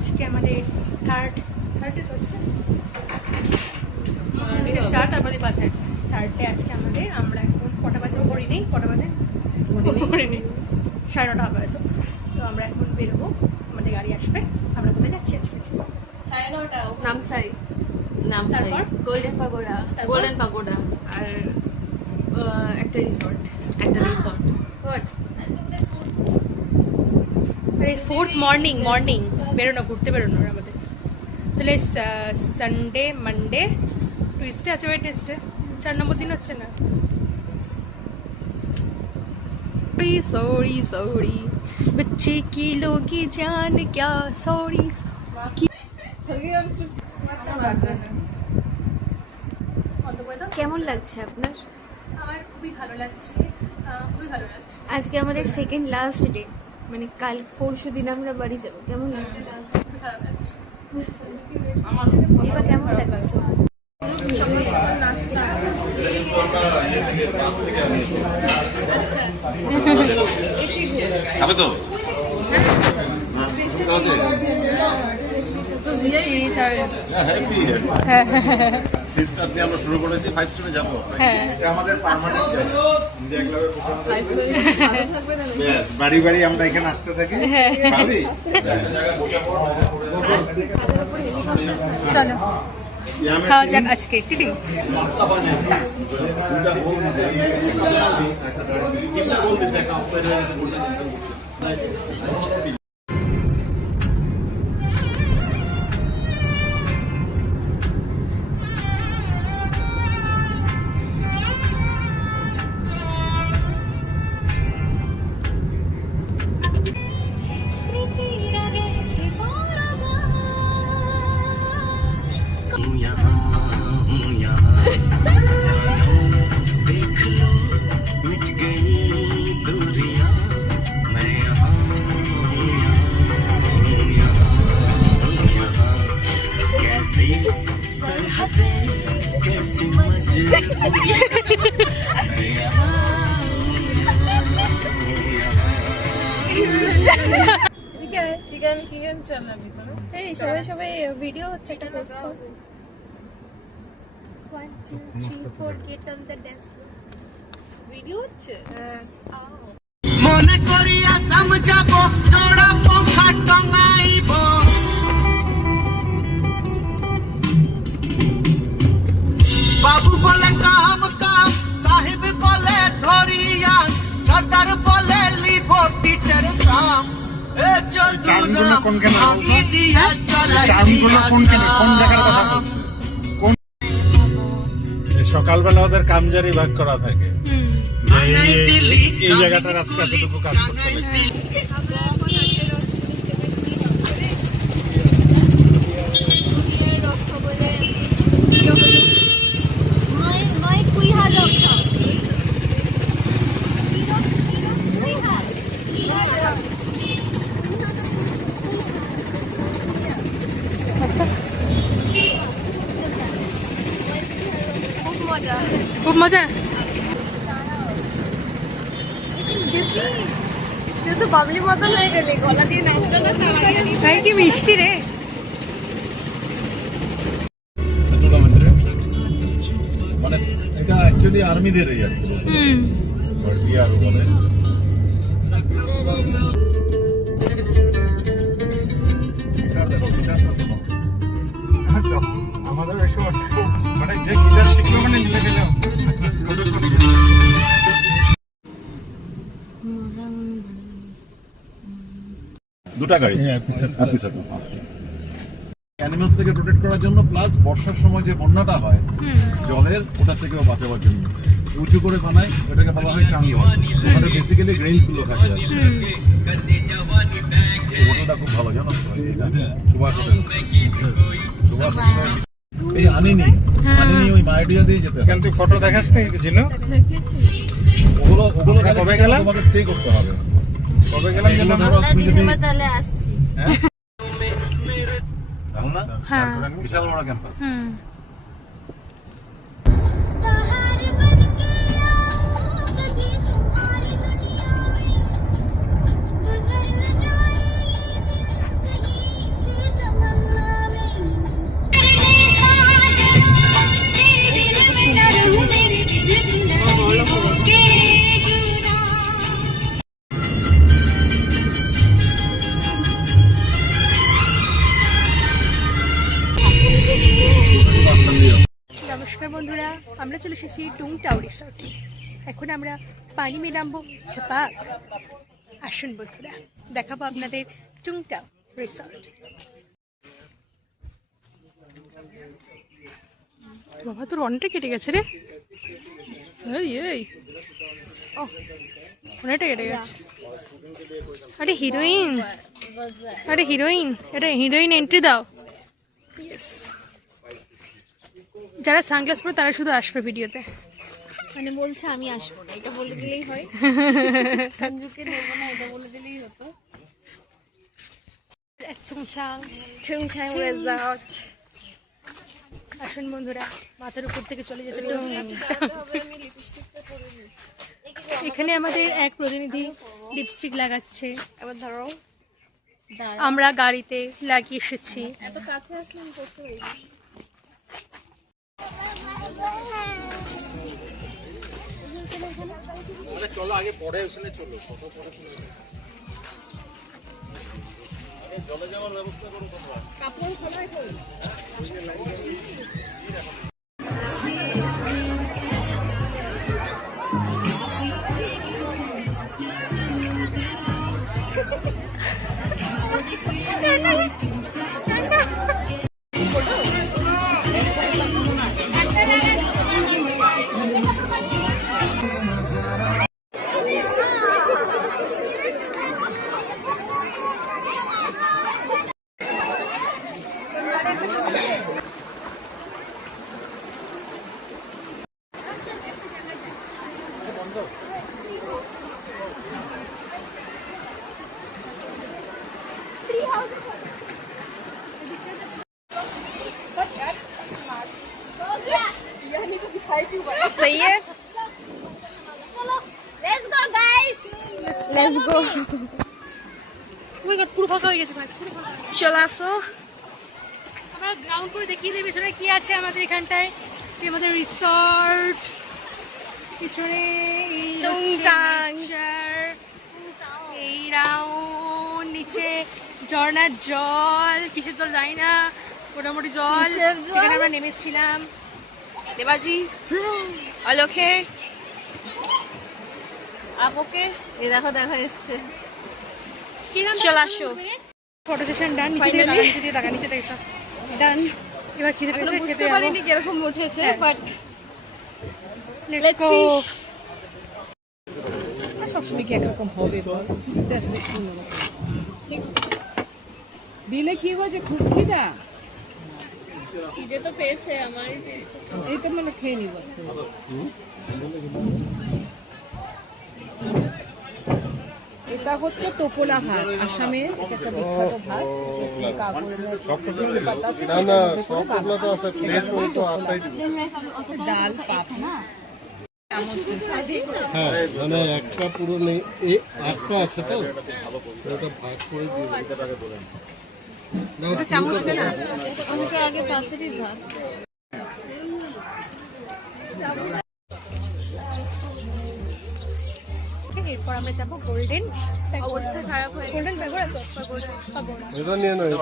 আজকে আমাদের third day চার তারপরে 5 থার্ড ডে আজকে আমাদের। আমরা এখন কটা বাজে করিনি, কটা বাজে করিনি 9:30 হবে হয়তো। তো আমরা এখন বেরোবো, আমাদের গাড়ি আসবে। আমরা কোথায় যাচ্ছি আজকে? 9:30 নামসাই, তারপর গোল্ডেন পাগোডা আর একটা রিসর্ট। আরে ফোর্থ মর্নিং বেরোনো, ঘুরতে বেরোনোর আমাদের। তাহলে সানডে, মানডে, টুইসডে আছে, ওয়েডনেসডে, 4 নম্বর দিন হচ্ছে না? সরি बच्चे की लोगी जान क्या सॉरी। কেমন লাগছে আপনার? আমার খুবই ভালো লাগছে। আজকে আমাদের সেকেন্ড লাস্ট ডে, মানে কাল পরশু দিন আমরা বাড়ি যাবো। কেমন লাগছে? খুবই খারাপ লাগছে। দিবা কেমন লাগছে? খাবে তো? আমরা শুরু করেছি 5 স্টারে যাবো। আমাদের বাড়ি বাড়ি আমরা এখানে আসতে থাকি। চলো খাওয়া যাক আজকে টিফিন। সবাই ভিডিও হচ্ছে, একটা পোস্ট কর। 1 2 3 4 get on the dance floor. Video হচ্ছে মনে করিয়া সমঝাবো তোড়া পোখা টঙ্গাইব বাবু বলে কাম সাহেব বলে ধরিয়া সর্দার বলে লিব পিটার সাম এ চন্দুনা ভাঙি দিয়া চলাই সকালবেলা ওদের কামজারি ভাগ করা থাকে। এই জায়গাটার আজকে এতটুকু কাজ করতে লাগে। খুব মজা। তুই তো বাবলি মতন হয়ে গেলি, গলা দিয়ে নাচটা না ভাই কি মিষ্টি রে। মানে এটা অ্যাকচুয়ালি আর্মিদের এই আর কি বিয়ার বলে। আমাদের ওই সময় মানে যে গিটার শিখলো মানে মিলে গেল। দুটা গাড়ি অ্যানিমালস থেকে প্রোটেক্ট করার জন্য, প্লাস বর্ষার সময় যে বন্যাটা হয় জলের, ওটা থেকেও বাঁচাবার জন্য উঁচু করে বানায়। ওটাকে বলা হয় চাঙ্গল। ওখানে বেসিক্যালি গ্রেইনস গুলো থাকে। ওটা খুব ভালো, জানো সুভাষ এই আনিনি ওই মাইডিয়া দিয়ে যেতে। কেন তুই ফটো দেখাস না জিনো? ওগুলো কবে গেলাম? তোমাকে স্টে করতে হবে। কবে গেলাম যেন? তাহলে আসছি। হ্যাঁ বিশাল বড় ক্যাম্পাস। নমস্কার বন্ধুরা, আমরা চলে এসেছি টুংটাও রিসর্টে। এখন আমরা পানি মে নামবো ছাপাক। আসুন বন্ধুরা, দেখাবো আপনাদের টুংটাও রিসর্ট। বাবা, তোর অনেকটা কেটে গেছে রে। এই এই ও, অনেকটা কেটে গেছে। আরে হিরোইন, আরে হিরোইন, এটা হিরোইন এন্ট্রি দাও। ইয়েস, যারা সানগ্লাস পরে তারা শুধু আসবে ভিডিওতে। মানে বলছে আমি আসবো না, এটা বলে দিলেই হয়। সঞ্জুকে নেবো না, এটা বলে দিলেই হতো। চুংচাং ছুংছাং রিসর্ট। আসুন বন্ধুরা, মাথার উপর থেকে চলে যেতে এখানে আমাদের এক প্রতিনিধি লিপস্টিক লাগাচ্ছে। এবার ধরো, আমরা গাড়িতে লাগিয়ে এসেছি। এত কাছে আসলাম করতে চলো আগে পরে ওখানে চলো, কত পরে চলে যাওয়ার ব্যবস্থা করো তোমরা। কাপড় খোলাই করো। सही है, let's go guys, let's go. ওই ঘর পুরো ফাঁকা হয়ে গেছে ভাই, পুরো ফাঁকা। চলে আসো। আমরা গ্রাউন্ড করে দেখিয়ে দিই পেছনে কি আছে আমাদের এখানটায়। এই আমাদের রিসর্ট, পিছনে এই টুংটাং। এই রাউন্ড, নিচে ঝর্ণার জল, কিসের জল জানি না, মোটামুটি জল। কিসের জল? সেখানে আমরা নেমেছিলাম। দেবাজি, অলোকে, আপোকে, এই দেখো দেখা এসছে। চলে আসো। ফটো সেশন ডান। নিচে Finally. দিয়ে নিচে দিয়ে টাকা, নিচে থেকে সব ডান। এবার খিদে পেয়েছে, খেতে বুঝতে যাবো। পারিনি কিরকম উঠেছে, হ্যাঁ। But Let's Let's go. see. সবসময় কি একরকম হবে বল, ঘুরতে আসলে একটু অন্যরকম। বিলে কি হয়েছে, খুব খিদা? খিদে তো পেয়েছে, আমারই পেয়েছে। এই তো মানে খেয়ে নিব। এটা হচ্ছে টোপোলা ভাত, আসামের এটা একটা বিখ্যাত ভাত। ডাল পাপড়ি হ্যাঁ, মানে একটা পুরো নেই, এই একটা আছে তো, ওটা ভাগ করে দিয়ে না, চামচ দে না। আমাকে আগে পাপড়ি ভাত। এরপর আমরা যাবো গোল্ডেন। অবস্থা খারাপ হয়ে গোল্ডেন পেগোড়া তো পাগোড়া। এটা নিয়ে নয়।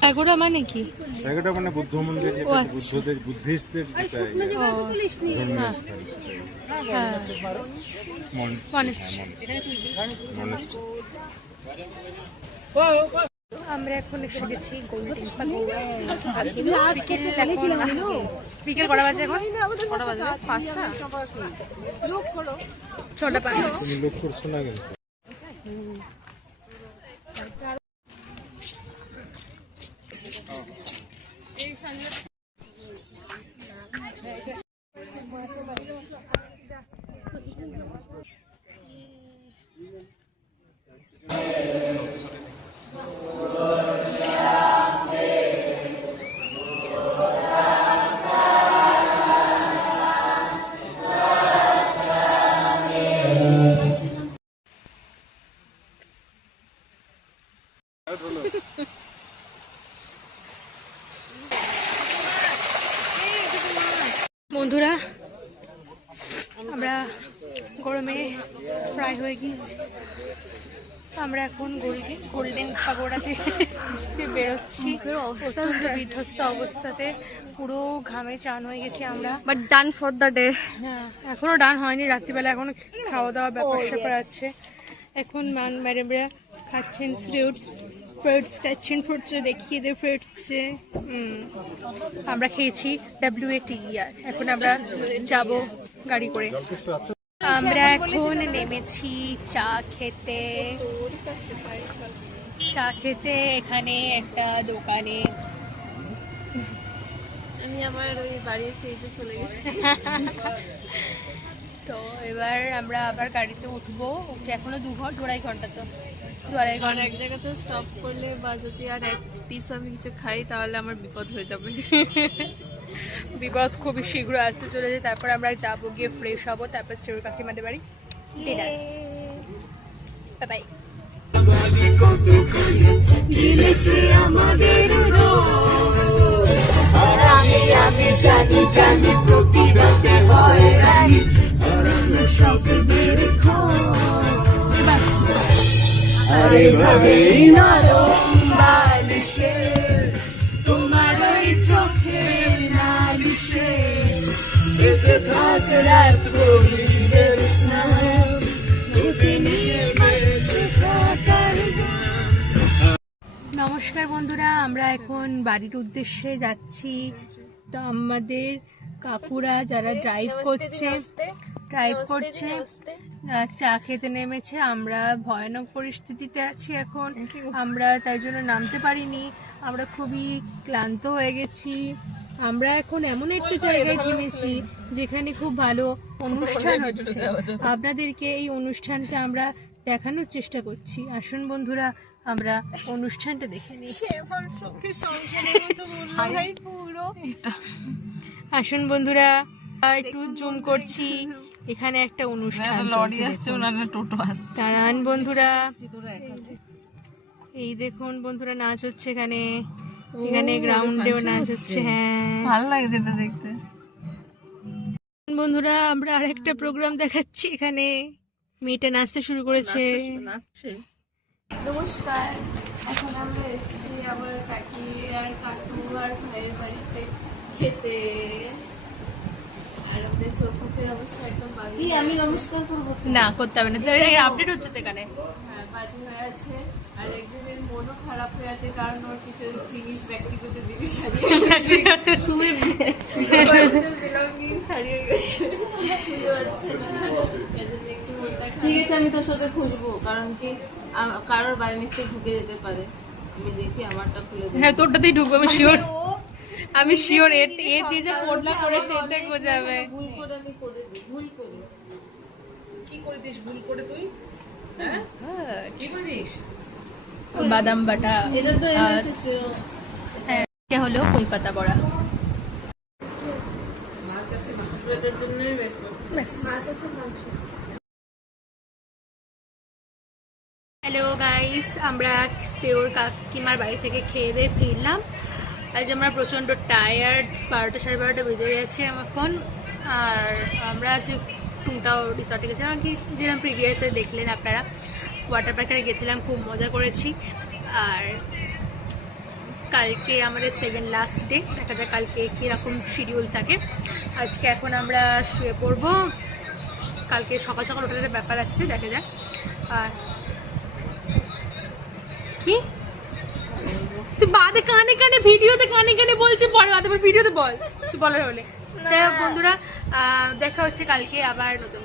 প্যাগোডা মানে কি? জায়গাটা মানে বুদ্ধ মন্দির, ও যেটা আচ্ছা। বুদ্ধিস্টদের যেটা ধর্মীয় স্থান, হ্যাঁ, মনস্ট্রি। আমরা এখন এসে গেছি গোল্ডেন পাগোড়া। বিকেল কটা বাজে এখন? 6:05। তুমি লোক করছো না কিন্তু। বন্ধুরা, আমরা গরমে গরমে ফ্রাই হয়ে গিয়েছে। আমরা এখন গোল্ডেন পাগোড়াতে বেরোচ্ছি, অত্যন্ত বিধ্বস্ত অবস্থাতে, পুরো ঘামে চান হয়ে গেছি আমরা। But done for the day. হ্যাঁ, এখনো ডান হয়নি, রাত্রিবেলা এখনো খাওয়া দাওয়া ব্যাপার স্যাপার আছে। এখন ম্যাডামরা খাচ্ছেন ফ্রুটস খাচ্ছেন, ফ্রুটসে দেখিয়ে দেয় ফ্রুটসে। আমরা খেয়েছি WATER। এখন আমরা যাব গাড়ি করে। আমরা এখন নেমেছি চা খেতে এখানে একটা দোকানে। আমি আমার ওই বাড়ির ফেসে চলে গেছি। তো এবার আমরা আবার গাড়িতে উঠবো, এখনো 2-2.5 ঘন্টা, তো 2-2.5 ঘন্টা। এক জায়গাতে স্টপ করলে বা যদি আর এক পিস আমি কিছু খাই তাহলে আমার বিপদ হয়ে যাবে। বিপদ খুবই শীঘ্র আসতে চলেছে। তারপর আমরা যাবো, গিয়ে ফ্রেশ হবো, তারপর শ্রেয়র কাকিমাদের বাড়ি ডিনার। বাই। নমস্কার বন্ধুরা, আমরা এখন বাড়ির উদ্দেশ্যে যাচ্ছি। তো আমাদের কাকুরা যারা ড্রাইভ করছে চা খেতে নেমেছে। আমরা ভয়ানক পরিস্থিতিতে আছি এখন, আমরা তাই জন্য নামতে পারিনি। আমরা খুবই ক্লান্ত হয়ে গেছি। আমরা এখন এমন একটা জায়গায় থেমেছি যেখানে খুব ভালো অনুষ্ঠান হচ্ছে। আপনাদেরকে এই অনুষ্ঠানটা আমরা দেখানোর চেষ্টা করছি। আসুন বন্ধুরা, আমরা অনুষ্ঠানটা দেখে নিই। আসুন বন্ধুরা, একটু জুম করছি। এখানে একটা অনুষ্ঠান দাঁড়ান বন্ধুরা, এই দেখুন বন্ধুরা, নাচ হচ্ছে এখানে গ্রাউন্ডেও নাচ হচ্ছে। হ্যাঁ, ভালো লাগছে এটা দেখতে। বন্ধুরা, আমরা আরেকটা প্রোগ্রাম দেখাচ্ছি। এখানে মেয়েটা নাচতে শুরু করেছে। নমস্কার, এখন আমরা এসেছি আমার কাকি আর কাকু আর ভাইয়ের বাড়িতে খেতে। আর আমাদের চোখ মুখের অবস্থা একদম বাজে। আমি নমস্কার করবো না, করতে হবে না, আপডেট হচ্ছে তো এখানে। হ্যাঁ, বাজে হয়ে আছে। আর একজনের মনও খারাপ হয়ে আছে, কারণ ওর কিছু জিনিস, ব্যক্তিগত জিনিস হারিয়ে গেছে। তুমি বিলঙ্গিংস হারিয়ে গেছে, খুঁজে পাচ্ছে না। ঠিক আছে, আমি তোর সাথে খুঁজবো, কারণ কি কারোর বাই মিস্টেক ঢুকে যেতে পারে। আমি দেখি আমারটা খুলে দেবো। হ্যাঁ, তোরটাতেই ঢুকবো, আমি শিওর। এ দিয়ে যে পড়লা করেছে এটাই বোঝাবে। ভুল করে আমি করে দিই, ভুল করে। কি করে দিস ভুল করে তুই? হ্যাঁ, কি করে দিস? বাদাম বাটা, এটা তো এনেছে সেও। হ্যাঁ, এটা হলো কই পাতা বড়া। মাছ আছে, এটার জন্যই ওয়েট করছি। ব্যাস। মাছ আছে, মাংস। হ্যালো গাইস, আমরা শ্রেয়র কাকিমার বাড়ি থেকে খেয়ে দিয়ে ফিরলাম। আজ আমরা প্রচণ্ড টায়ার্ড, 12টা 12:30 বেজে গেছে এখন। আর আমরা আজ টুংটাও রিসর্টে গেছিলাম, আর কি যেরকম প্রিভিয়াসে দেখলেন আপনারা। ওয়াটার পার্কে গেছিলাম, খুব মজা করেছি। আর কালকে আমাদের সেকেন্ড লাস্ট ডে, দেখা যাক কালকে কীরকম শিডিউল থাকে। আজকে এখন আমরা শুয়ে পড়বো, কালকে সকাল সকাল ওঠার ব্যাপার আছে, দেখা যাক। আর কি তুই বাদে কানে কানে ভিডিওতে কানে বলছি, পরে বাদে ভিডিওতে বল কিছু বলার হলে। যাই হোক বন্ধুরা, দেখা হচ্ছে কালকে আবার নতুন